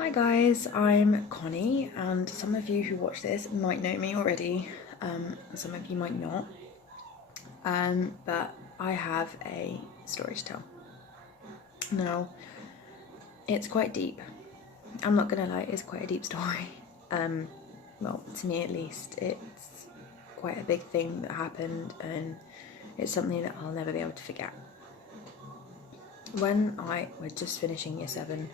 Hi guys, I'm Connie, and some of you who watch this might know me already, some of you might not, but I have a story to tell. Now, it's quite deep. I'm not gonna lie, it's quite a deep story. Well, to me at least, it's quite a big thing that happened, and it's something that I'll never be able to forget. When I was just finishing year 7,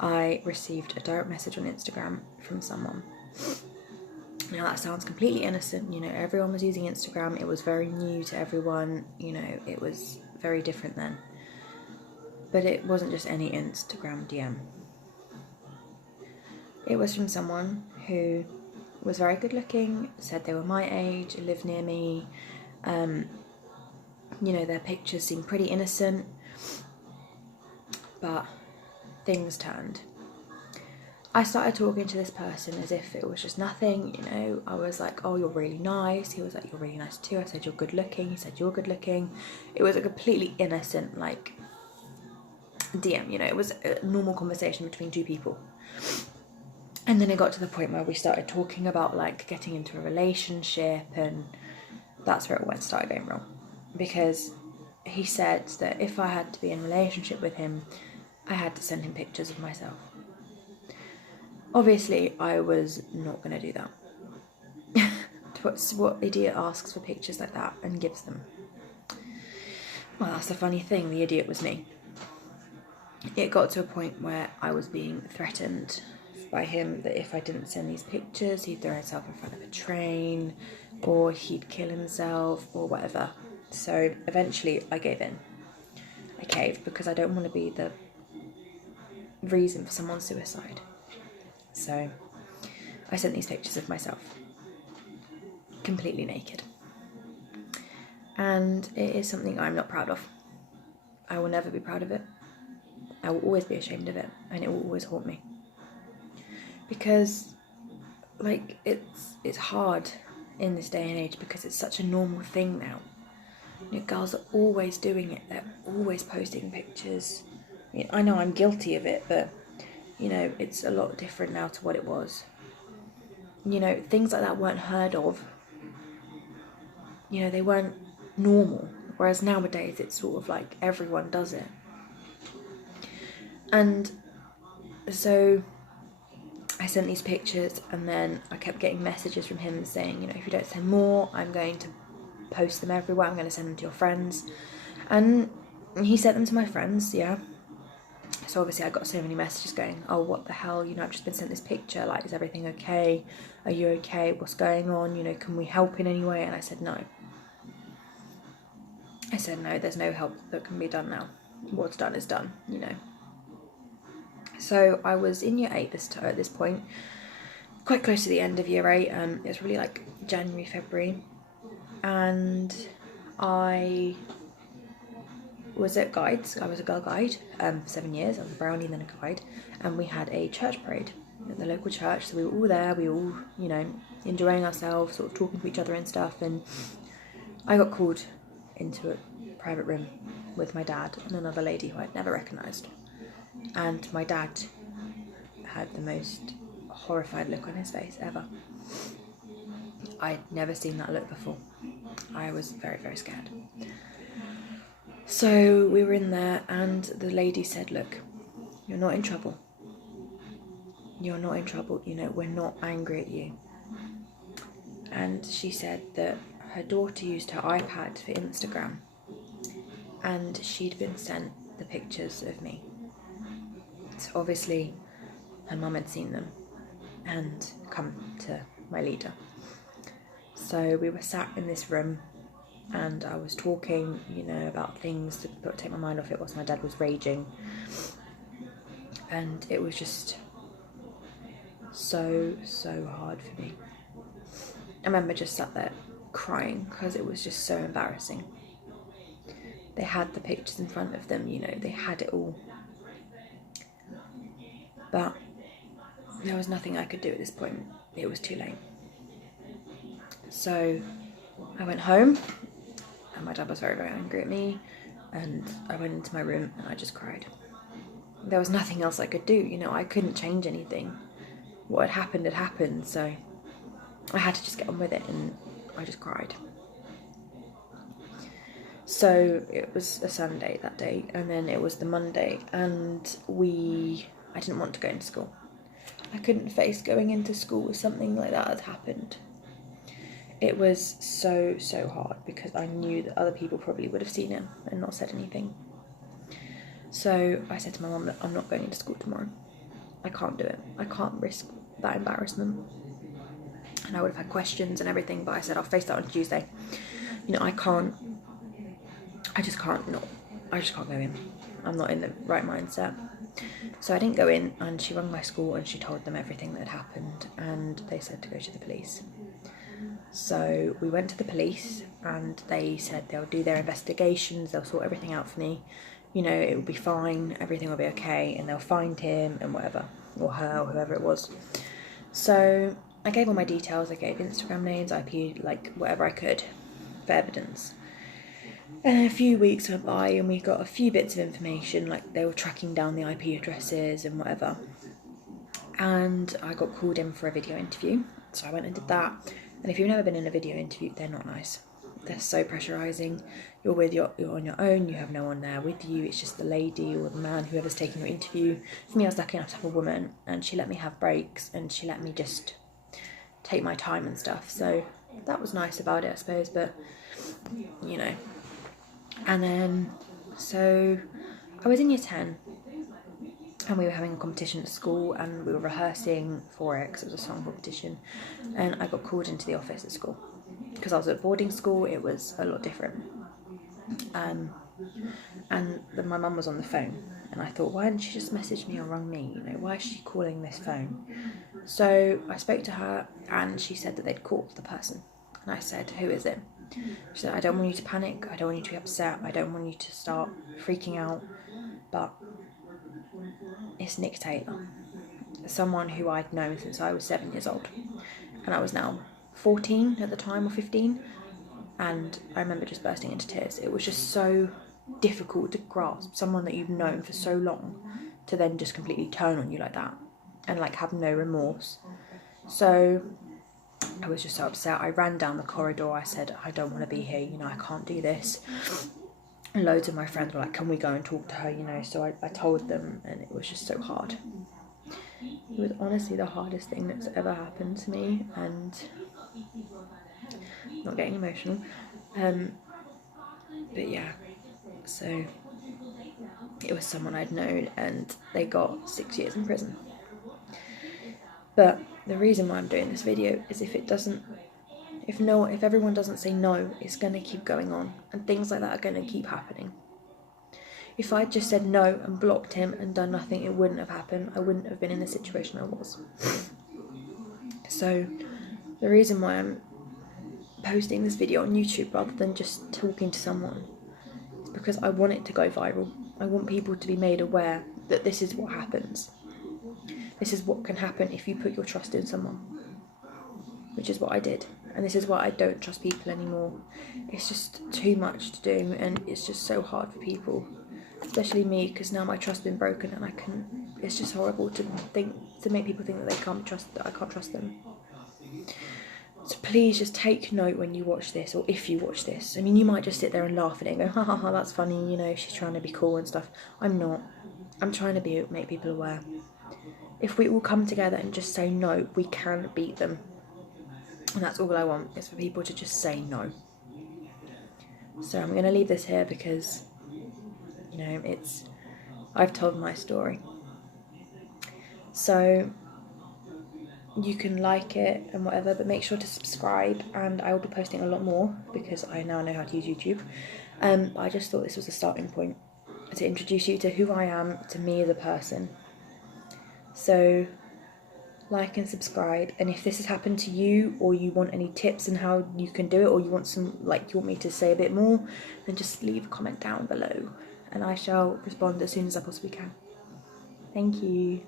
I received a direct message on Instagram from someone. Now that sounds completely innocent, everyone was using Instagram, it was very new to everyone, it was very different then. But it wasn't just any Instagram DM. It was from someone who was very good looking, said they were my age, lived near me, their pictures seemed pretty innocent, but things turned. I started talking to this person as if it was just nothing, I was like, oh, you're really nice. He was like, you're really nice too. I said, you're good looking. He said, you're good looking. It was a completely innocent, DM, it was a normal conversation between two people. And then it got to the point where we started talking about, getting into a relationship, and that's where it started going wrong. Because he said that if I had to be in a relationship with him, I had to send him pictures of myself. Obviously, I was not going to do that. What idiot asks for pictures like that and gives them? Well, that's the funny thing, the idiot was me. It got to a point where I was being threatened by him that if I didn't send these pictures, he'd throw himself in front of a train, or he'd kill himself, or whatever. So eventually I gave in. I caved because I don't want to be the reason for someone's suicide. So I sent these pictures of myself, completely naked. And it is something I'm not proud of. I will never be proud of it. I will always be ashamed of it, and it will always haunt me. Because, it's hard in this day and age because it's such a normal thing now. Girls are always doing it. They're always posting pictures. I know I'm guilty of it, but, it's a lot different now to what it was. Things like that weren't heard of. They weren't normal. Whereas nowadays it's sort of like everyone does it. And so I sent these pictures, and then I kept getting messages from him saying, if you don't send more, I'm going to post them everywhere, I'm going to send them to your friends. And he sent them to my friends, yeah. So obviously I got so many messages going, oh, what the hell, I've just been sent this picture, is everything okay? Are you okay? What's going on? Can we help in any way? And I said no. I said no, there's no help that can be done now. What's done is done, So I was in year 8 at this point, quite close to the end of year 8. It was really January, February, and I was at Guides. I was a girl guide for 7 years. I was a brownie, then a guide, and we had a church parade at the local church. So we were all there. We were all, enjoying ourselves, sort of talking to each other and stuff. And I got called into a private room with my dad and another lady who I'd never recognised. And my dad had the most horrified look on his face ever. I'd never seen that look before. I was very, very scared. So we were in there, and the lady said, look, you're not in trouble. You're not in trouble, we're not angry at you. And she said that her daughter used her iPad for Instagram, and she'd been sent the pictures of me. So obviously her mum had seen them and come to my leader. So we were sat in this room, and I was talking, about things to take my mind off it whilst my dad was raging. And it was just so hard for me. I remember just sat there crying because it was just so embarrassing. They had the pictures in front of them, they had it all. But there was nothing I could do at this point. It was too late. So I went home, and my dad was very, very angry at me, and I went into my room and I just cried. there was nothing else I could do, you know, I couldn't change anything. What had happened, so I had to just get on with it, and I just cried. So it was a Sunday that day, and then it was the Monday, and I didn't want to go into school. I couldn't face going into school with something like that had happened. It was so hard because I knew that other people probably would have seen him and not said anything. So I said to my mum that I'm not going into school tomorrow. I can't do it. I can't risk that embarrassment. And I would have had questions and everything, but I said I'll face that on Tuesday. You know, I just can't go in. I'm not in the right mindset. So I didn't go in, and she rang my school and she told them everything that had happened, and they said to go to the police. So we went to the police, and they said they'll do their investigations, they'll sort everything out for me, you know, it will be fine, everything will be okay, and they'll find him and whatever, or her, or whoever it was. So I gave all my details, I gave Instagram names, IP, like whatever I could for evidence. And a few weeks went by, and we got a few bits of information, like they were tracking down the IP addresses and whatever. And I got called in for a video interview, so I went and did that. And if you've never been in a video interview, they're not nice. They're so pressurising. You're on your own, you have no one there with you, it's just the lady or the man, whoever's taking your interview. For me, I was lucky enough to have a woman, and she let me have breaks, and she let me just take my time and stuff. So that was nice about it, I suppose, but, you know. And then, so I was in year 10, and we were having a competition at school, and we were rehearsing for it because it was a song competition, and I got called into the office at school. Because I was at boarding school, it was a lot different. And then my mum was on the phone, and I thought, why didn't she just message me or ring me? You know, why is she calling this phone? So I spoke to her, and she said that they'd caught the person. And I said, who is it? She said, I don't want you to panic, I don't want you to be upset, I don't want you to start freaking out, but it's Nick Taylor, someone who I'd known since I was 7 years old, and I was now 14 at the time, or 15, and I remember just bursting into tears. It was just so difficult to grasp someone that you've known for so long to then just completely turn on you like that and like have no remorse. So I was just so upset. I ran down the corridor. I said, I don't want to be here, you know, I can't do this. And loads of my friends were like, can we go and talk to her, you know? So I told them, and it was just so hard. It was honestly the hardest thing that's ever happened to me, and not getting emotional, but yeah, so it was someone I'd known, and they got 6 years in prison. But the reason why I'm doing this video is if everyone doesn't say no, it's going to keep going on, and things like that are going to keep happening. If I just said no and blocked him and done nothing, it wouldn't have happened. I wouldn't have been in the situation I was. So the reason why I'm posting this video on YouTube rather than just talking to someone is because I want it to go viral. I want people to be made aware that this is what happens. This is what can happen if you put your trust in someone, which is what I did. And this is why I don't trust people anymore. It's just too much to do, and it's just so hard for people, especially me, because now my trust's been broken, and it's just horrible to make people think that I can't trust them. So please just take note when you watch this, or if you watch this. I mean, you might just sit there and laugh at it and go, ha ha ha, that's funny, you know, she's trying to be cool and stuff. I'm not. I'm trying to make people aware. If we all come together and just say no, we can beat them. And that's all I want, is for people to just say no. So I'm going to leave this here because, you know, I've told my story. So you can like it and whatever, but make sure to subscribe, and I will be posting a lot more because I now know how to use YouTube. I just thought this was a starting point to introduce you to who I am, to me as a person. So like and subscribe, and if this has happened to you, or you want any tips on how you can do it, or you want me to say a bit more, then just leave a comment down below and I shall respond as soon as I possibly can. Thank you.